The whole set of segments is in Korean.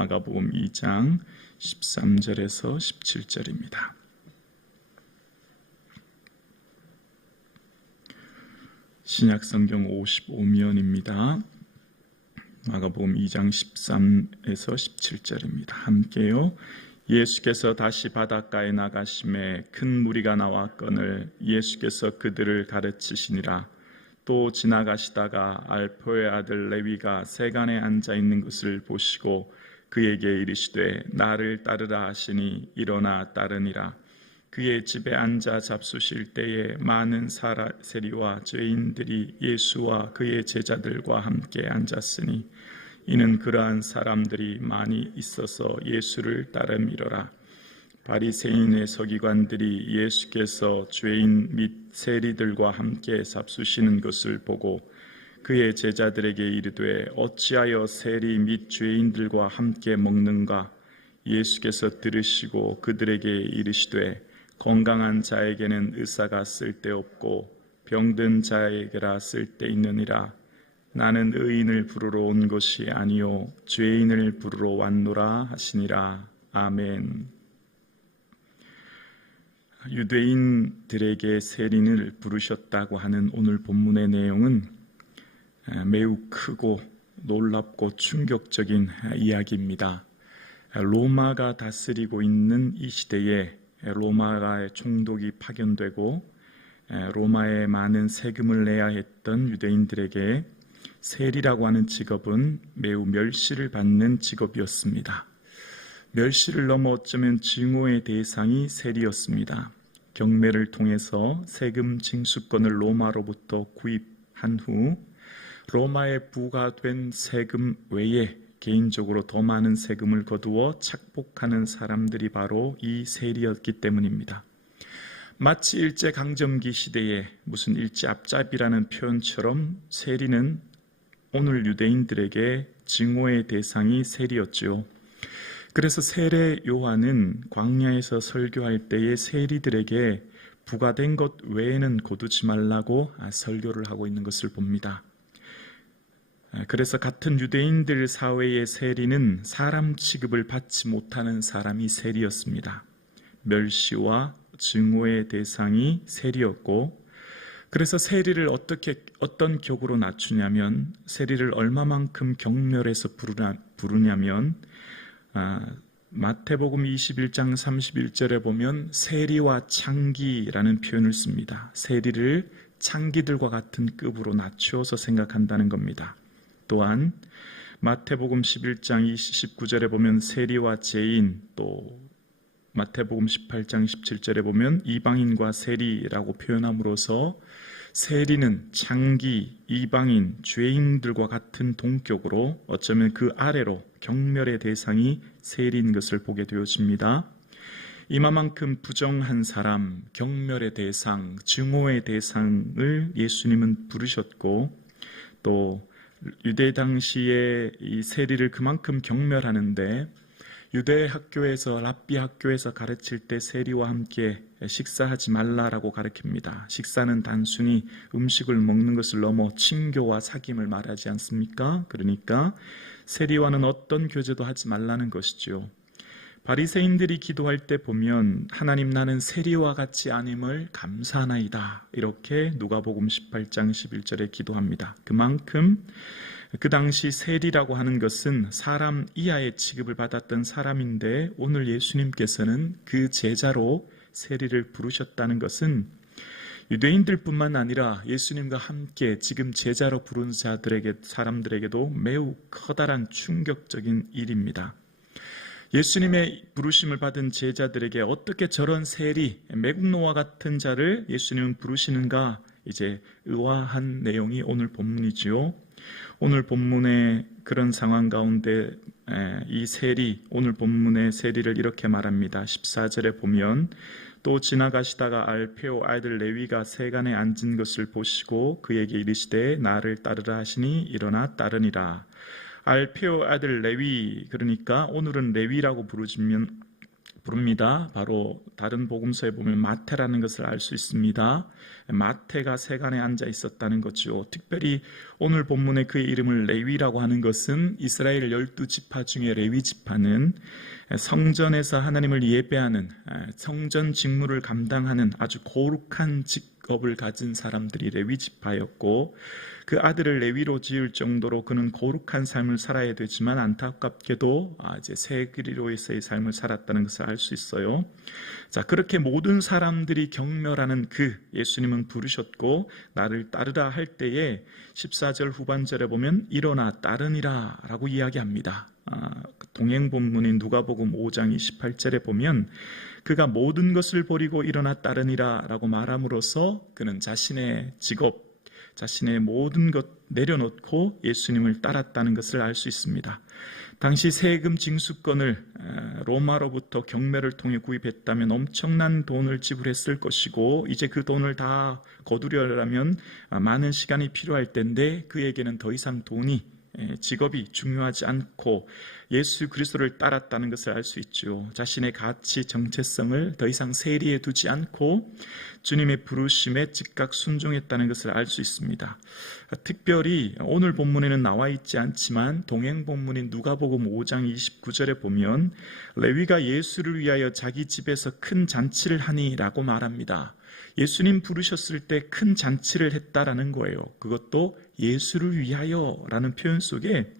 마가복음 2장 13절에서 17절입니다. 신약성경 55면입니다. 마가복음 2장 13에서 17절입니다. 함께요. 예수께서 다시 바닷가에 나가심에 큰 무리가 나왔거늘 예수께서 그들을 가르치시니라. 또 지나가시다가 알포의 아들 레위가 세간에 앉아 있는 것을 보시고 그에게 이르시되 나를 따르라 하시니 일어나 따르니라. 그의 집에 앉아 잡수실 때에 많은 세리와 죄인들이 예수와 그의 제자들과 함께 앉았으니 이는 그러한 사람들이 많이 있어서 예수를 따름이로라. 바리새인의 서기관들이 예수께서 죄인 및 세리들과 함께 잡수시는 것을 보고 그의 제자들에게 이르되 어찌하여 세리 및 죄인들과 함께 먹는가? 예수께서 들으시고 그들에게 이르시되 건강한 자에게는 의사가 쓸데없고 병든 자에게라 쓸데있느니라. 나는 의인을 부르러 온 것이 아니요 죄인을 부르러 왔노라 하시니라. 아멘. 유대인들에게 세린을 부르셨다고 하는 오늘 본문의 내용은 매우 크고 놀랍고 충격적인 이야기입니다. 로마가 다스리고 있는 이 시대에 로마의 총독이 파견되고 로마에 많은 세금을 내야 했던 유대인들에게 세리라고 하는 직업은 매우 멸시를 받는 직업이었습니다. 멸시를 넘어 어쩌면 증오의 대상이 세리였습니다. 경매를 통해서 세금 징수권을 로마로부터 구입한 후 로마에 부과된 세금 외에 개인적으로 더 많은 세금을 거두어 착복하는 사람들이 바로 이 세리였기 때문입니다. 마치 일제강점기 시대에 무슨 일제압잡이라는 표현처럼 세리는 오늘 유대인들에게 증오의 대상이 세리였죠. 그래서 세례 요한은 광야에서 설교할 때에 세리들에게 부과된 것 외에는 거두지 말라고 설교를 하고 있는 것을 봅니다. 그래서 같은 유대인들 사회의 세리는 사람 취급을 받지 못하는 사람이 세리였습니다. 멸시와 증오의 대상이 세리였고, 그래서 세리를 어떤 격으로 낮추냐면, 세리를 얼마만큼 경멸해서 부르냐면 마태복음 21장 31절에 보면 세리와 창기라는 표현을 씁니다. 세리를 창기들과 같은 급으로 낮추어서 생각한다는 겁니다. 또한 마태복음 11장 29절에 보면 세리와 죄인, 또 마태복음 18장 17절에 보면 이방인과 세리라고 표현함으로써 세리는 창기, 이방인, 죄인들과 같은 동격으로 어쩌면 그 아래로 경멸의 대상이 세리인 것을 보게 되어집니다. 이만큼 부정한 사람, 경멸의 대상, 증오의 대상을 예수님은 부르셨고, 또 유대 당시에 이 세리를 그만큼 경멸하는데 유대 학교에서 랍비 학교에서 가르칠 때 세리와 함께 식사하지 말라라고 가르칩니다. 식사는 단순히 음식을 먹는 것을 넘어 친교와 사귐을 말하지 않습니까? 그러니까 세리와는 어떤 교제도 하지 말라는 것이죠. 바리새인들이 기도할 때 보면 하나님 나는 세리와 같이 아님을 감사하나이다, 이렇게 누가복음 18장 11절에 기도합니다. 그만큼 그 당시 세리라고 하는 것은 사람 이하의 취급을 받았던 사람인데 오늘 예수님께서는 그 제자로 세리를 부르셨다는 것은 유대인들뿐만 아니라 예수님과 함께 지금 제자로 부른 사람들에게도 매우 커다란 충격적인 일입니다. 예수님의 부르심을 받은 제자들에게 어떻게 저런 세리, 매국노와 같은 자를 예수님은 부르시는가, 이제 의아한 내용이 오늘 본문이지요. 오늘 본문의 그런 상황 가운데 이 세리, 오늘 본문의 세리를 이렇게 말합니다. 14절에 보면 또 지나가시다가 알페오 아들 레위가 세간에 앉은 것을 보시고 그에게 이르시되 나를 따르라 하시니 일어나 따르니라. 알페오 아들 레위, 그러니까 오늘은 레위라고 부르지만 부릅니다. 바로 다른 복음서에 보면 마태라는 것을 알 수 있습니다. 마태가 세간에 앉아 있었다는 거죠. 특별히 오늘 본문에 그의 이름을 레위라고 하는 것은 이스라엘 12지파 중에 레위 지파는 성전에서 하나님을 예배하는, 성전 직무를 감당하는 아주 거룩한 직업을 가진 사람들이 레위 지파였고, 그 아들을 레위로 지을 정도로 그는 거룩한 삶을 살아야 되지만 안타깝게도 이제 세리로서의 삶을 살았다는 것을 알 수 있어요. 자, 그렇게 모든 사람들이 경멸하는 예수님은 부르셨고 나를 따르라 할 때에 14절 후반절에 보면 일어나 따르니라 라고 이야기합니다. 동행 본문인 누가복음 5장 28절에 보면 그가 모든 것을 버리고 일어나 따르니라 라고 말함으로써 그는 자신의 직업, 자신의 모든 것 내려놓고 예수님을 따랐다는 것을 알 수 있습니다. 당시 세금 징수권을 로마로부터 경매를 통해 구입했다면 엄청난 돈을 지불했을 것이고, 이제 그 돈을 다 거두려면 많은 시간이 필요할 텐데 그에게는 더 이상 돈이, 직업이 중요하지 않고 예수 그리스도를 따랐다는 것을 알 수 있죠. 자신의 가치, 정체성을 더 이상 세리에 두지 않고 주님의 부르심에 즉각 순종했다는 것을 알 수 있습니다. 특별히 오늘 본문에는 나와 있지 않지만 동행 본문인 누가복음 5장 29절에 보면 레위가 예수를 위하여 자기 집에서 큰 잔치를 하니 라고 말합니다. 예수님 부르셨을 때 큰 잔치를 했다라는 거예요. 그것도 예수를 위하여 라는 표현 속에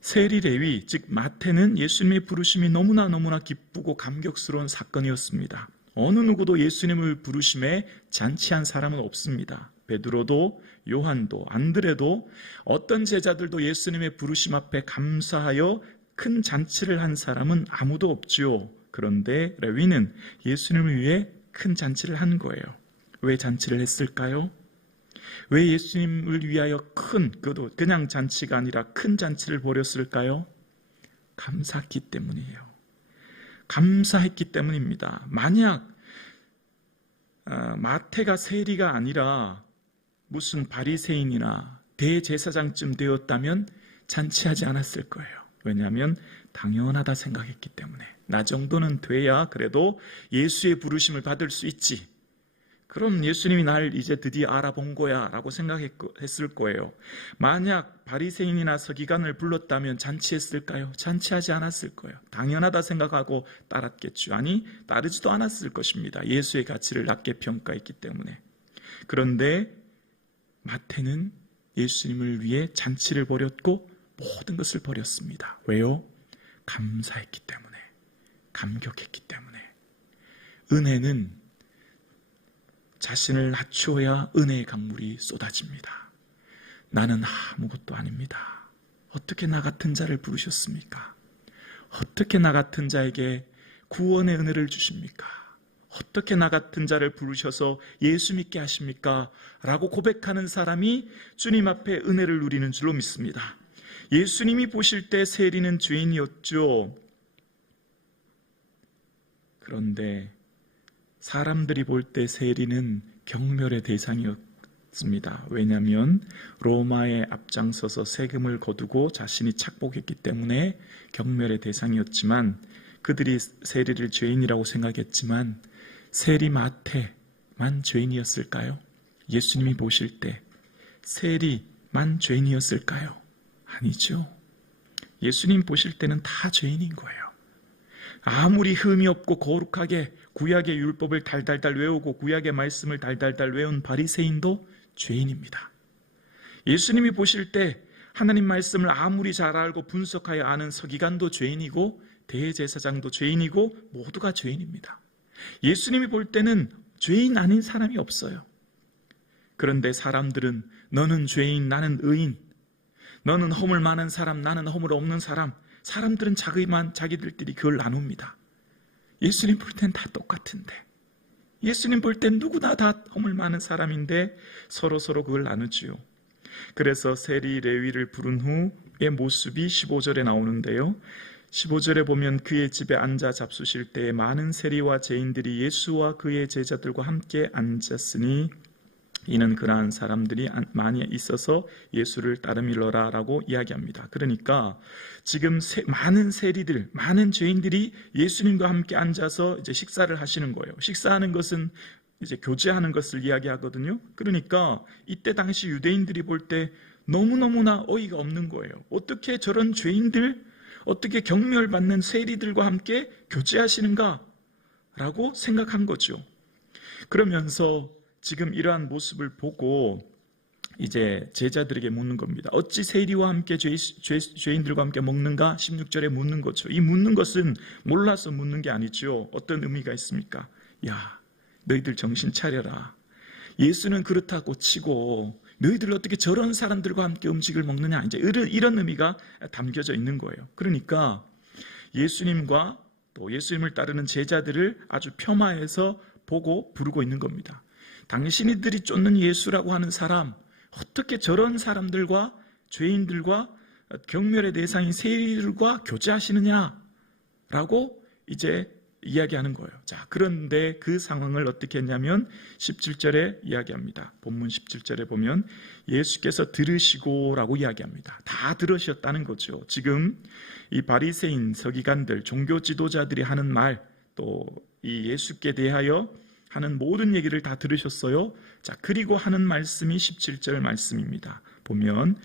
세리 레위, 즉 마태는 예수님의 부르심이 너무나 기쁘고 감격스러운 사건이었습니다. 어느 누구도 예수님을 부르심에 잔치한 사람은 없습니다. 베드로도, 요한도, 안드레도, 어떤 제자들도 예수님의 부르심 앞에 감사하여 큰 잔치를 한 사람은 아무도 없지요. 그런데 레위는 예수님을 위해 큰 잔치를 한 거예요. 왜 잔치를 했을까요? 왜 예수님을 위하여 그도 그냥 잔치가 아니라 큰 잔치를 벌였을까요? 감사했기 때문이에요. 감사했기 때문입니다. 만약 마태가 세리가 아니라 무슨 바리새인이나 대제사장쯤 되었다면 잔치하지 않았을 거예요. 왜냐하면 당연하다 생각했기 때문에, 나 정도는 돼야 그래도 예수의 부르심을 받을 수 있지, 그럼 예수님이 날 이제 드디어 알아본 거야 라고 생각했을 거예요. 만약 바리새인이나 서기관을 불렀다면 잔치했을까요? 잔치하지 않았을 거예요. 당연하다 생각하고 따랐겠죠. 아니, 따르지도 않았을 것입니다. 예수의 가치를 낮게 평가했기 때문에. 그런데 마태는 예수님을 위해 잔치를 벌였고 모든 것을 벌였습니다. 왜요? 감사했기 때문에, 감격했기 때문에. 은혜는 자신을 낮추어야 은혜의 강물이 쏟아집니다. 나는 아무것도 아닙니다. 어떻게 나 같은 자를 부르셨습니까? 어떻게 나 같은 자에게 구원의 은혜를 주십니까? 어떻게 나 같은 자를 부르셔서 예수 믿게 하십니까? 라고 고백하는 사람이 주님 앞에 은혜를 누리는 줄로 믿습니다. 예수님이 보실 때 세리는 죄인이었죠. 그런데 사람들이 볼 때 세리는 경멸의 대상이었습니다. 왜냐하면 로마에 앞장서서 세금을 거두고 자신이 착복했기 때문에 경멸의 대상이었지만, 그들이 세리를 죄인이라고 생각했지만 세리 마태만 죄인이었을까요? 예수님이 보실 때 세리만 죄인이었을까요? 아니죠. 예수님 보실 때는 다 죄인인 거예요. 아무리 흠이 없고 거룩하게 구약의 율법을 달달달 외우고 구약의 말씀을 달달달 외운 바리새인도 죄인입니다. 예수님이 보실 때 하나님 말씀을 아무리 잘 알고 분석하여 아는 서기관도 죄인이고 대제사장도 죄인이고 모두가 죄인입니다. 예수님이 볼 때는 죄인 아닌 사람이 없어요. 그런데 사람들은 너는 죄인, 나는 의인, 너는 허물 많은 사람, 나는 허물 없는 사람, 사람들은 자기들끼리 그걸 나눕니다. 예수님 볼 땐 다 똑같은데, 예수님 볼 땐 누구나 다 허물 많은 사람인데 서로 그걸 나누지요. 그래서 세리 레위를 부른 후의 모습이 15절에 나오는데요. 15절에 보면 그의 집에 앉아 잡수실 때에 많은 세리와 죄인들이 예수와 그의 제자들과 함께 앉았으니 이는 그러한 사람들이 많이 있어서 예수를 따르밀러라 라고 이야기합니다. 그러니까 지금 많은 세리들, 많은 죄인들이 예수님과 함께 앉아서 이제 식사를 하시는 거예요. 식사하는 것은 이제 교제하는 것을 이야기하거든요. 그러니까 이때 당시 유대인들이 볼 때 너무너무나 어이가 없는 거예요. 어떻게 저런 죄인들, 어떻게 경멸받는 세리들과 함께 교제하시는가? 라고 생각한 거죠. 그러면서 지금 이러한 모습을 보고 이제 제자들에게 묻는 겁니다. 어찌 세리와 함께 죄인들과 함께 먹는가? 16절에 묻는 거죠. 이 묻는 것은 몰라서 묻는 게 아니죠. 어떤 의미가 있습니까? 야, 너희들 정신 차려라. 예수는 그렇다고 치고 너희들 어떻게 저런 사람들과 함께 음식을 먹느냐? 이제 이런 의미가 담겨져 있는 거예요. 그러니까 예수님과 또 예수님을 따르는 제자들을 아주 폄하해서 보고 부르고 있는 겁니다. 당신이들이 쫓는 예수라고 하는 사람, 어떻게 저런 사람들과 죄인들과 경멸의 대상인 세리들과 교제하시느냐라고 이제 이야기하는 거예요. 자, 그런데 그 상황을 어떻게 했냐면 17절에 이야기합니다. 본문 17절에 보면 예수께서 들으시고라고 이야기합니다. 다 들으셨다는 거죠. 지금 이 바리새인 서기관들, 종교 지도자들이 하는 말, 또 이 예수께 대하여 하는 모든 얘기를 다 들으셨어요. 자, 그리고 하는 말씀이 17절 말씀입니다. 보면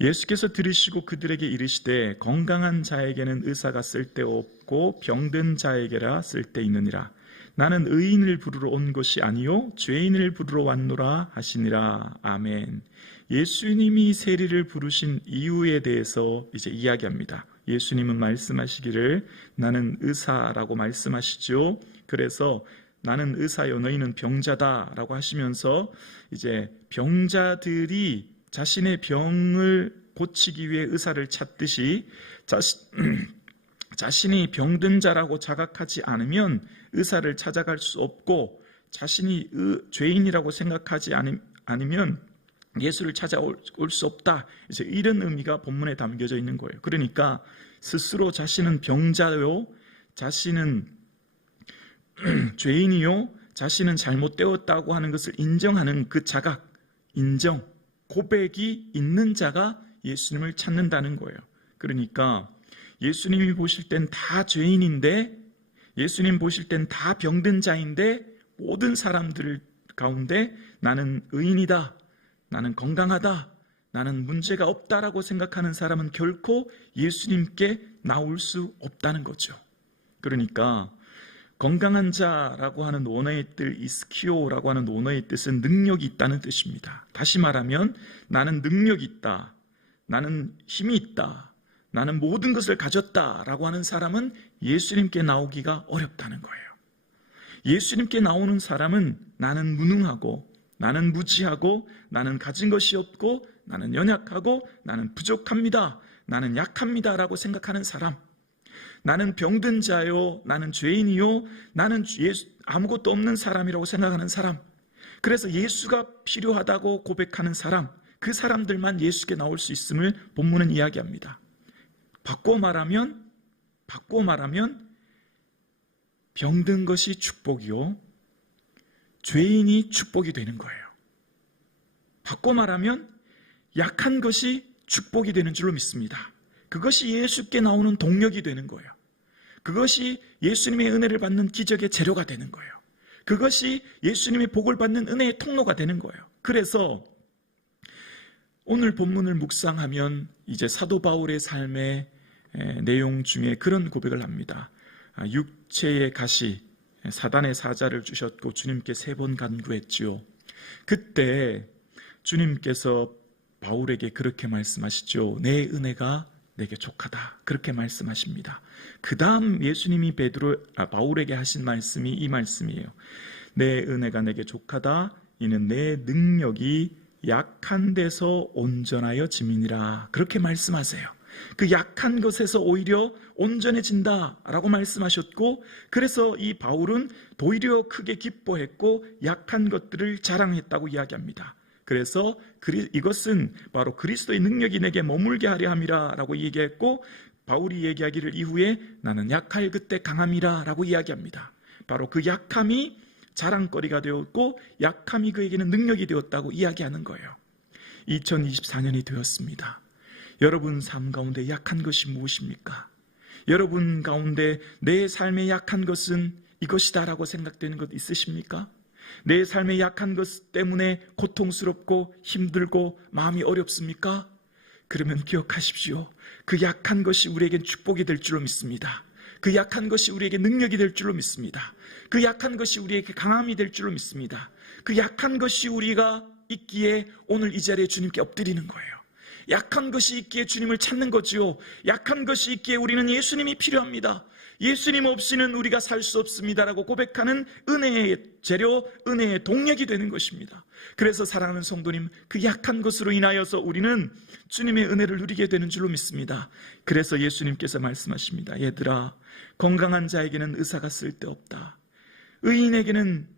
예수께서 들으시고 그들에게 이르시되 건강한 자에게는 의사가 쓸데없고 병든 자에게라 쓸데있느니라. 나는 의인을 부르러 온 것이 아니요 죄인을 부르러 왔노라 하시니라. 아멘. 예수님이 세리를 부르신 이유에 대해서 이제 이야기합니다. 예수님은 말씀하시기를 나는 의사라고 말씀하시죠. 그래서 나는 의사요 너희는 병자다라고 하시면서 이제 병자들이 자신의 병을 고치기 위해 의사를 찾듯이 자신이 병든 자라고 자각하지 않으면 의사를 찾아갈 수 없고 자신이 죄인이라고 생각하지 않으면 예수를 찾아올 수 없다. 이제 이런 의미가 본문에 담겨져 있는 거예요. 그러니까 스스로 자신은 병자요, 자신은 죄인이요, 자신은 잘못되었다고 하는 것을 인정하는 그 자각, 인정, 고백이 있는 자가 예수님을 찾는다는 거예요. 그러니까 예수님이 보실 땐 다 죄인인데, 예수님 보실 땐 다 병든 자인데, 모든 사람들 가운데 나는 의인이다, 나는 건강하다, 나는 문제가 없다라고 생각하는 사람은 결코 예수님께 나올 수 없다는 거죠. 그러니까 건강한 자라고 하는 원어의 뜻, 이스키오라고 하는 원어의 뜻은 능력이 있다는 뜻입니다. 다시 말하면 나는 능력이 있다, 나는 힘이 있다, 나는 모든 것을 가졌다라고 하는 사람은 예수님께 나오기가 어렵다는 거예요. 예수님께 나오는 사람은 나는 무능하고, 나는 무지하고, 나는 가진 것이 없고, 나는 연약하고, 나는 부족합니다, 나는 약합니다라고 생각하는 사람, 나는 병든 자요, 나는 죄인이요, 나는 아무것도 없는 사람이라고 생각하는 사람, 그래서 예수가 필요하다고 고백하는 사람, 그 사람들만 예수께 나올 수 있음을 본문은 이야기합니다. 바꿔 말하면 병든 것이 축복이요, 죄인이 축복이 되는 거예요. 바꿔 말하면 약한 것이 축복이 되는 줄로 믿습니다. 그것이 예수께 나오는 동력이 되는 거예요. 그것이 예수님의 은혜를 받는 기적의 재료가 되는 거예요. 그것이 예수님의 복을 받는 은혜의 통로가 되는 거예요. 그래서 오늘 본문을 묵상하면 이제 사도 바울의 삶의 내용 중에 그런 고백을 합니다. 육체의 가시, 사단의 사자를 주셨고 주님께 3번 간구했지요. 그때 주님께서 바울에게 그렇게 말씀하시죠. 내 은혜가 내게 족하다, 그렇게 말씀하십니다. 그 다음 예수님이 바울에게 하신 말씀이 이 말씀이에요. 내 은혜가 내게 족하다, 이는 내 능력이 약한 데서 온전하여 짐이니라, 그렇게 말씀하세요. 그 약한 것에서 오히려 온전해진다라고 말씀하셨고, 그래서 이 바울은 도리어 크게 기뻐했고 약한 것들을 자랑했다고 이야기합니다. 그래서 이것은 바로 그리스도의 능력이 내게 머물게 하려 함이라 라고 얘기했고, 바울이 얘기하기를 이후에 나는 약할 그때 강함이라 라고 이야기합니다. 바로 그 약함이 자랑거리가 되었고 약함이 그에게는 능력이 되었다고 이야기하는 거예요. 2024년이 되었습니다. 여러분 삶 가운데 약한 것이 무엇입니까? 여러분 가운데 내 삶에 약한 것은 이것이다라고 생각되는 것 있으십니까? 내 삶에 약한 것 때문에 고통스럽고 힘들고 마음이 어렵습니까? 그러면 기억하십시오. 그 약한 것이 우리에겐 축복이 될 줄로 믿습니다. 그 약한 것이 우리에게 능력이 될 줄로 믿습니다. 그 약한 것이 우리에게 강함이 될 줄로 믿습니다. 그 약한 것이 우리가 있기에 오늘 이 자리에 주님께 엎드리는 거예요. 약한 것이 있기에 주님을 찾는 거지요. 약한 것이 있기에 우리는 예수님이 필요합니다. 예수님 없이는 우리가 살 수 없습니다라고 고백하는 은혜의 재료, 은혜의 동력이 되는 것입니다. 그래서 사랑하는 성도님, 그 약한 것으로 인하여서 우리는 주님의 은혜를 누리게 되는 줄로 믿습니다. 그래서 예수님께서 말씀하십니다. 얘들아, 건강한 자에게는 의사가 쓸데없다. 의인에게는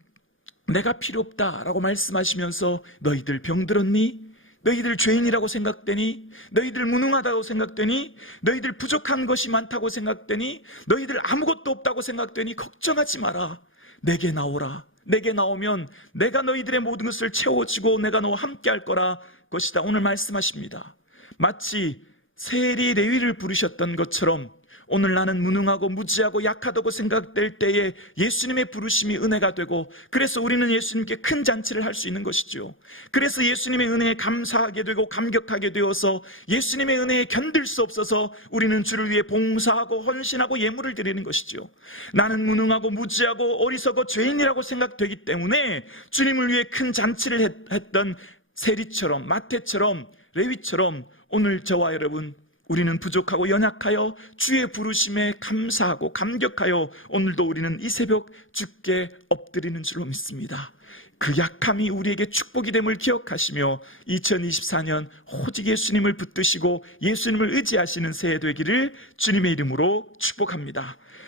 내가 필요 없다라고 말씀하시면서 너희들 병들었니? 너희들 죄인이라고 생각되니? 너희들 무능하다고 생각되니? 너희들 부족한 것이 많다고 생각되니? 너희들 아무것도 없다고 생각되니? 걱정하지 마라. 내게 나오라. 내게 나오면 내가 너희들의 모든 것을 채워주고 내가 너와 함께 할 거라 것이다. 오늘 말씀하십니다. 마치 세리 레위를 부르셨던 것처럼 오늘 나는 무능하고 무지하고 약하다고 생각될 때에 예수님의 부르심이 은혜가 되고, 그래서 우리는 예수님께 큰 잔치를 할 수 있는 것이죠. 그래서 예수님의 은혜에 감사하게 되고 감격하게 되어서 예수님의 은혜에 견딜 수 없어서 우리는 주를 위해 봉사하고 헌신하고 예물을 드리는 것이죠. 나는 무능하고 무지하고 어리석어 죄인이라고 생각되기 때문에 주님을 위해 큰 잔치를 했던 세리처럼, 마태처럼, 레위처럼 오늘 저와 여러분, 우리는 부족하고 연약하여 주의 부르심에 감사하고 감격하여 오늘도 우리는 이 새벽 주께 엎드리는 줄로 믿습니다. 그 약함이 우리에게 축복이 됨을 기억하시며 2024년 오직 예수님을 붙드시고 예수님을 의지하시는 새해 되기를 주님의 이름으로 축복합니다.